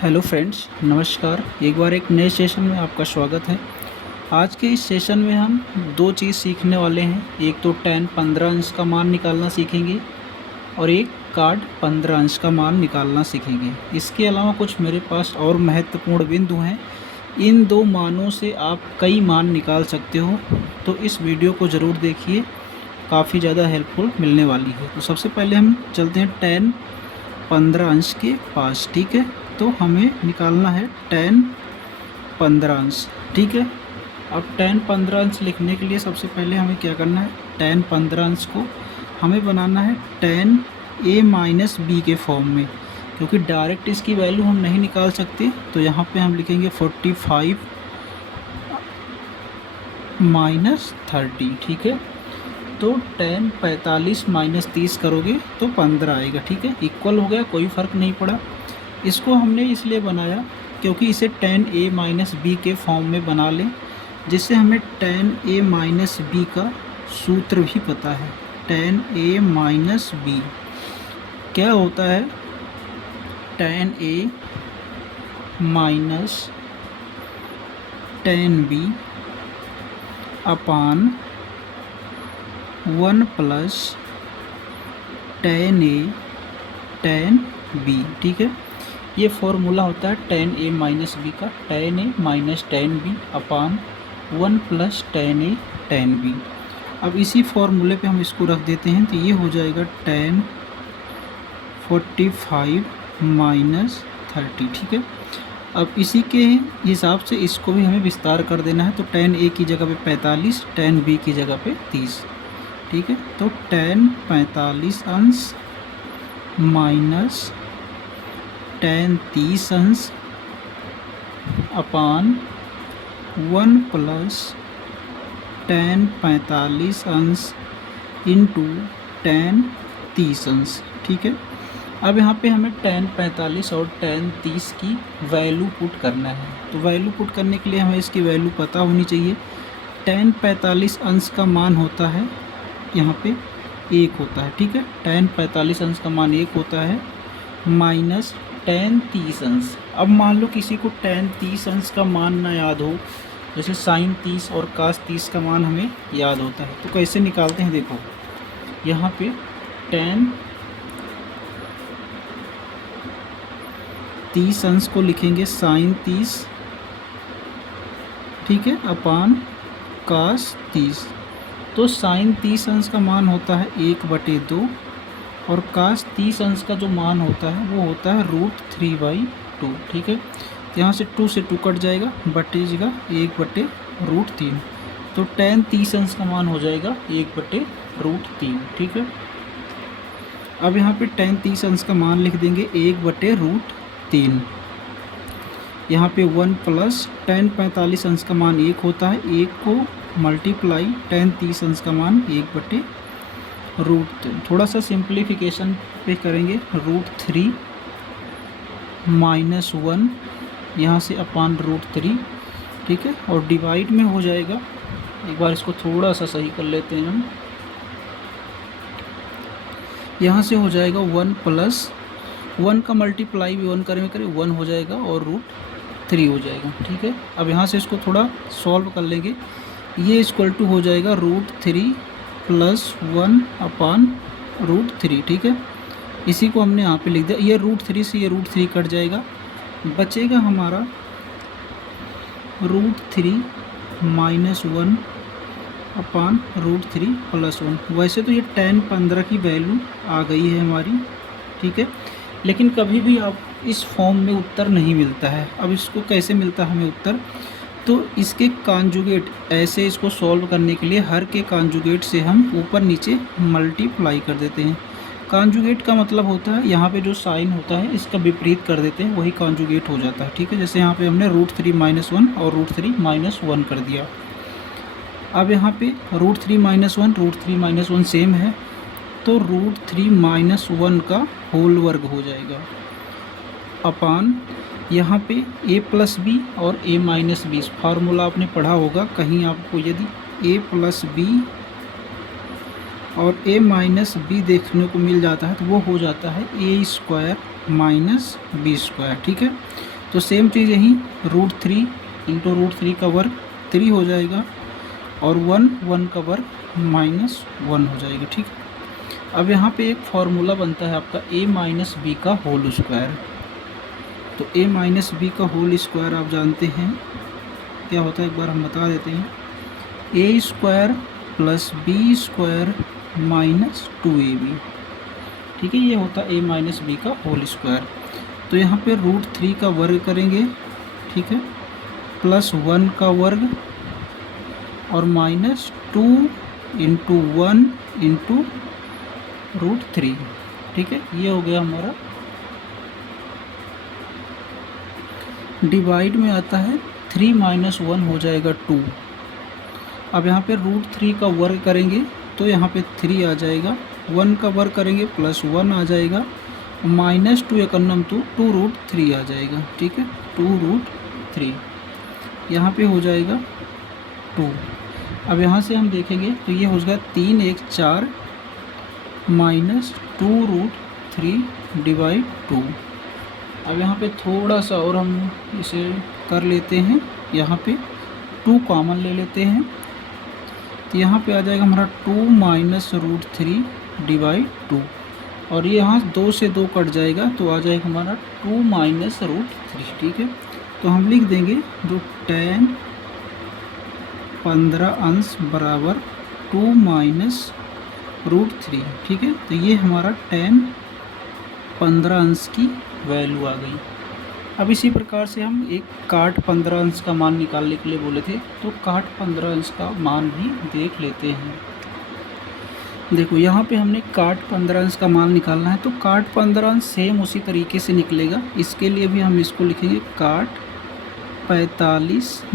Hello friends, नमस्कार। एक बार एक नए सेशन में आपका स्वागत है। आज के इस सेशन में हम दो चीज़ सीखने वाले हैं। एक तो tan 15 अंश का मान निकालना सीखेंगे और एक card 15 अंश का मान निकालना सीखेंगे। इसके अलावा कुछ मेरे पास और महत्वपूर्ण बिंदु हैं। इन दो मानों से आप कई मान निकाल सकते हो, तो इस वीडियो को ज़रूर देखिए, काफ़ी ज़्यादा हेल्पफुल मिलने वाली है। तो सबसे पहले हम चलते हैं tan 15 अंश के पास। ठीक है, तो हमें निकालना है tan 15 अंश। ठीक है, अब tan 15 अंश लिखने के लिए सबसे पहले हमें क्या करना है, tan 15 अंश को हमें बनाना है tan a माइनस बी के फॉर्म में, क्योंकि डायरेक्ट इसकी वैल्यू हम नहीं निकाल सकते। तो यहाँ पे हम लिखेंगे 45 माइनस 30। ठीक है, तो tan 45 माइनस 30 करोगे तो 15 आएगा। ठीक है, इक्वल हो गया, कोई फ़र्क नहीं पड़ा। इसको हमने इसलिए बनाया क्योंकि इसे tan a माइनस बी के फॉर्म में बना लें, जिससे हमें tan a माइनस बी का सूत्र भी पता है। tan a माइनस बी क्या होता है, tan a minus tan b upon 1 plus tan a tan b। ठीक है, ये फॉर्मूला होता है tan a माइनस बी का, tan a minus tan b upon 1 plus tan a tan b। अब इसी फॉर्मूले पे हम इसको रख देते हैं, तो ये हो जाएगा tan 45 माइनस 30। ठीक है, अब इसी के हिसाब से इसको भी हमें विस्तार कर देना है। तो tan a की जगह पे 45, tan b की जगह पे 30। ठीक है, तो tan 45 अंश माइनस tan 30 अंश अपान 1 प्लस tan 45 अंश इंटू tan 30 अंश। ठीक है, अब यहाँ पे हमें tan 45 और tan 30 की वैल्यू पुट करना है। तो वैल्यू पुट करने के लिए हमें इसकी वैल्यू पता होनी चाहिए। tan 45 अंश का मान होता है यहाँ पे 1 होता है। ठीक है, tan 45 अंश का मान 1 होता है माइनस tan 30 अंश। अब मान लो किसी को tan 30 अंश का मान ना याद हो, जैसे sin 30 और cos 30 का मान हमें याद होता है, तो कैसे निकालते हैं देखो। यहाँ पे tan 30 अंश को लिखेंगे sin 30, ठीक है, अपान cos 30। तो sin 30 अंश का मान होता है 1/2 और cos 30 अंश का जो मान होता है वो होता है √3/2। ठीक है, तो यहाँ से 2 से 2 कट जाएगा, बटे जगह 1/√3। तो tan 30 अंश का मान हो जाएगा 1/√3। ठीक है, अब यहाँ पे tan 30 अंश का मान लिख देंगे 1/√3। यहाँ पे 1 प्लस tan 45 अंश का मान 1 होता है, 1 को मल्टीप्लाई tan 30 अंश का मान 1/√3। थोड़ा सा सिंप्लीफिकेशन पे करेंगे, √3 माइनस 1 यहाँ से अपान √3। ठीक है, और डिवाइड में हो जाएगा। एक बार इसको थोड़ा सा सही कर लेते हैं हम। यहाँ से हो जाएगा 1 प्लस 1 का मल्टीप्लाई भी 1 करें 1 हो जाएगा और √3 हो जाएगा। ठीक है, अब यहाँ से इसको थोड़ा सॉल्व कर लेंगे। ये इक्वल टू हो जाएगा √3 प्लस 1 अपान √3। ठीक है, इसी को हमने यहाँ पे लिख दिया। ये √3 से ये √3 कट जाएगा, बचेगा हमारा √3 माइनस 1 अपान √3 प्लस 1। वैसे तो ये tan 15 की वैल्यू आ गई है हमारी। ठीक है, लेकिन कभी भी आप इस फॉर्म में उत्तर नहीं मिलता है। अब इसको कैसे मिलता है हमें उत्तर, तो इसके कॉन्जुगेट, ऐसे इसको सॉल्व करने के लिए हर के कॉन्जुगेट से हम ऊपर नीचे मल्टीप्लाई कर देते हैं। कॉन्जुगेट का मतलब होता है यहाँ पे जो साइन होता है इसका विपरीत कर देते हैं, वही कॉन्जुगेट हो जाता है। ठीक है, जैसे यहाँ पे हमने √3 माइनस 1 और √3 माइनस 1 कर दिया। अब यहाँ पे √3 माइनस 1 √3 माइनस 1 सेम है, तो √3 माइनस 1 का होल वर्ग हो जाएगा अपान यहाँ पे a प्लस बी और a माइनस बी। फार्मूला आपने पढ़ा होगा कहीं, आपको यदि a प्लस बी और a माइनस बी देखने को मिल जाता है तो वो हो जाता है a² माइनस बी²। ठीक है, तो सेम चीज़ यहीं √3 इंटू √3 का वर्ग 3 हो जाएगा और 1 का वर्ग -1 हो जाएगा, ठीक है। अब यहाँ पे एक फार्मूला बनता है आपका a माइनस बी का होल स्क्वायर। तो a माइनस बी का होल स्क्वायर आप जानते हैं क्या होता है, एक बार हम बता देते हैं। a square plus B square minus 2ab, ठीक है, ये होता है a माइनस बी का होल स्क्वायर। तो यहाँ पे √3 का वर्ग करेंगे, ठीक है, प्लस 1 का वर्ग और -2 इंटू 1 इंटू √3, ठीक है, ये हो गया हमारा। डिवाइड में आता है 3 - 1 हो जाएगा 2। अब यहाँ पे √3 का वर्ग करेंगे तो यहाँ पे 3 आ जाएगा, 1 का वर्ग करेंगे प्लस 1 आ जाएगा, -2 एकन्नम 2 √3 आ जाएगा, ठीक है, 2√3 यहाँ पे हो जाएगा 2। अब यहाँ से हम देखेंगे तो ये हो जाएगा 3 1 4 -2√3 डिवाइड 2। अब यहाँ पे थोड़ा सा और हम इसे कर लेते हैं, यहाँ पे 2 कॉमन ले लेते हैं तो यहाँ पे आ जाएगा हमारा 2 - √3 डिवाइड 2 और ये यहाँ 2 से 2 कट जाएगा तो आ जाएगा हमारा 2 - √3, ठीक है। तो हम लिख देंगे जो tan 15 अंश बराबर 2 - √3, ठीक है। तो ये हमारा tan 15 अंश की वैल्यू आ गई। अब इसी प्रकार से हम एक काट 15 अंश का मान निकालने के लिए बोले थे, तो काट 15 अंश का मान भी देख लेते हैं। देखो यहाँ पे हमने काट 15 अंश का मान निकालना है, तो काट 15 अंश सेम उसी तरीके से निकलेगा। इसके लिए भी हम इसको लिखेंगे काट 45 -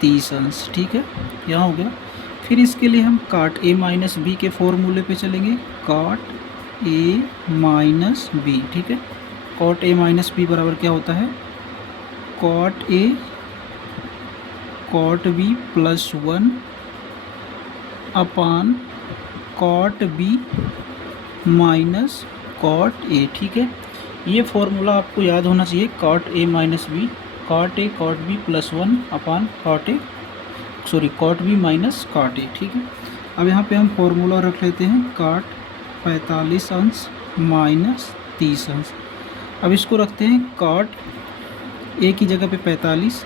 30 अंश, ठीक है, यहाँ हो गया। फिर इसके लिए हम काट a माइनस बी के फॉर्मूले पे चलेंगे, काट a माइनस बी, ठीक है। कॉट a माइनस बी बराबर क्या होता है, cot a cot b plus 1 upon cot b minus cot a, ठीक है। ये फॉर्मूला आपको याद होना चाहिए, cot a minus B, cot a cot b plus 1 upon cot b minus cot a, ठीक है। अब यहाँ पे हम फॉर्मूला रख लेते हैं, कॉट 45 अंश माइनस 30 अंश। अब इसको रखते हैं कॉट a की जगह पे 45,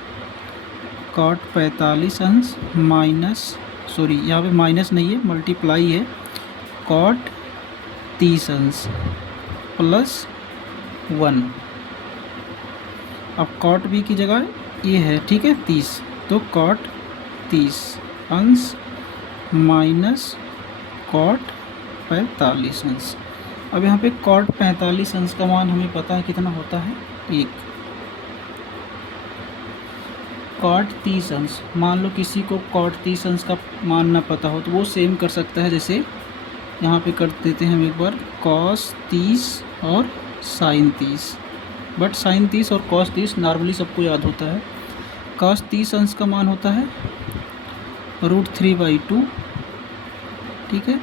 कॉट 45 अंश माइनस, सॉरी यहाँ पे माइनस नहीं है, मल्टीप्लाई है, कॉट 30 अंश प्लस 1। अब कॉट b की जगह ये है, ठीक है, 30, तो कॉट 30 अंश माइनस कॉट 45 अंश। अब यहाँ पे कॉट 45 अंश का मान हमें पता है कितना होता है, 1। कॉट 30 अंश, मान लो किसी को कॉट 30 अंश का मान ना पता हो तो वो सेम कर सकता है, जैसे यहाँ पे कर देते हैं हम एक बार कॉस 30 और साइन 30, बट साइन 30 और कॉस 30 नॉर्मली सबको याद होता है। कॉस 30 अंश का मान होता है √3/2, ठीक है,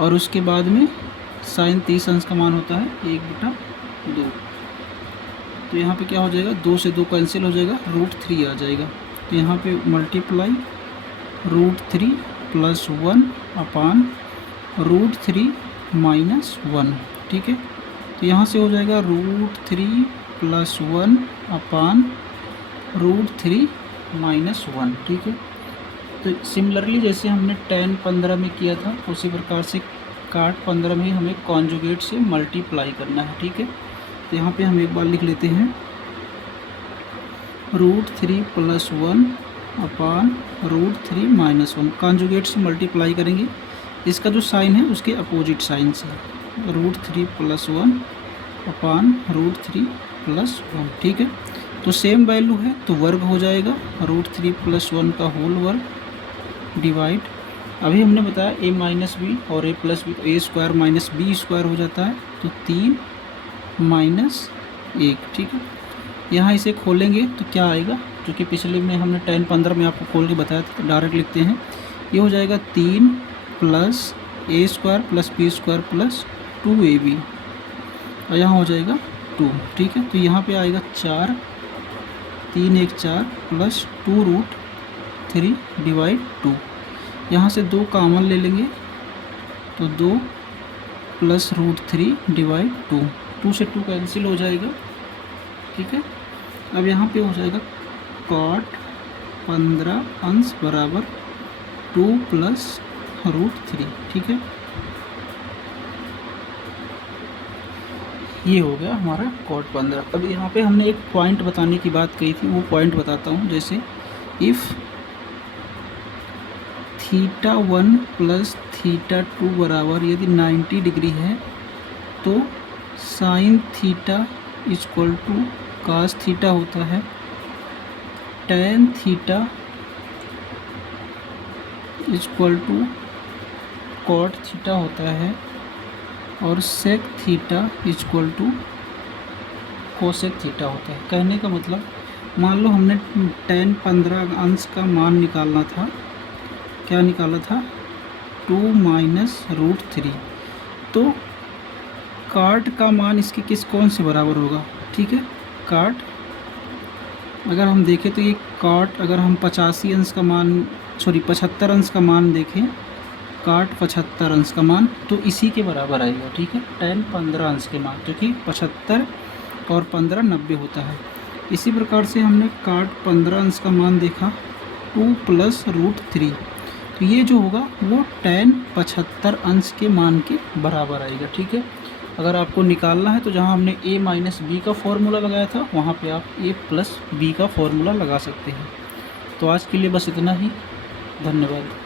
और उसके बाद में साइन 30 अंश का मान होता है 1/2। तो यहाँ पे क्या हो जाएगा, 2 से 2 कैंसिल हो जाएगा, √3 आ जाएगा। तो यहाँ पे मल्टीप्लाई √3 प्लस 1 अपान √3 माइनस 1, ठीक है। तो यहाँ से हो जाएगा √3 प्लस 1 अपान √3 माइनस 1, ठीक है। तो सिमिलरली जैसे हमने tan 15 में किया था उसी प्रकार से काट 15 में हमें कॉन्जुगेट से मल्टीप्लाई करना है, ठीक है। तो यहाँ पे हम एक बार लिख लेते हैं √3 प्लस 1 अपान √3 माइनस 1, कॉन्जुगेट से मल्टीप्लाई करेंगे, इसका जो साइन है उसके अपोजिट साइन से, √3 प्लस 1 अपान √3 प्लस 1, ठीक है। तो सेम वैल्यू है तो वर्ग हो जाएगा, √3 प्लस 1 का होल वर्ग डिवाइड, अभी हमने बताया a माइनस बी और a प्लस बी, तो a square minus B square हो जाता है, तो 3 माइनस 1, ठीक है। यहाँ इसे खोलेंगे तो क्या आएगा, जो कि पिछले में हमने tan 15 में आपको खोल के बताया था, तो डायरेक्ट लिखते हैं, ये हो जाएगा 3 plus a square plus b square plus 2ab, और यहाँ हो जाएगा 2, ठीक है। तो यहाँ पे आएगा 4, 3 1 4 प्लस 2√3 डिवाइड 2। यहाँ से 2 कॉमन ले लेंगे तो 2 प्लस √3 डिवाइड 2, 2 से 2 कैंसिल हो जाएगा, ठीक है। अब यहाँ पे हो जाएगा cot 15 अंश बराबर 2 प्लस √3, ठीक है। ये हो गया हमारा cot 15। अब यहाँ पे हमने एक पॉइंट बताने की बात कही थी, वो पॉइंट बताता हूँ। जैसे इफ़ θ1 प्लस θ2 बराबर यदि 90 डिग्री है तो sine theta equal to cos theta होता है, tan theta equal to cot theta होता है, और sec theta equal to cosec theta होता है। कहने का मतलब, मान लो हमने tan 15 अंश का मान निकालना था, क्या निकाला था, 2 माइनस √3। तो काट का मान इसके कौन से बराबर होगा, ठीक है। काट अगर हम देखें तो ये काट, अगर हम 85 अंश का मान 75 अंश का मान देखें, काट 75 अंश का मान, तो इसी के बराबर आएगा, ठीक है। tan 15 अंश के मान, क्योंकि 75 और 15 90 होता है। इसी प्रकार से हमने काट 15 अंश का मान देखा 2 प्लस √3, तो ये जो होगा वो tan 75 अंश के मान के बराबर आएगा, ठीक है। अगर आपको निकालना है तो जहाँ हमने a माइनस बी का फॉर्मूला लगाया था वहाँ पे आप a प्लस बी का फॉर्मूला लगा सकते हैं। तो आज के लिए बस इतना ही, धन्यवाद।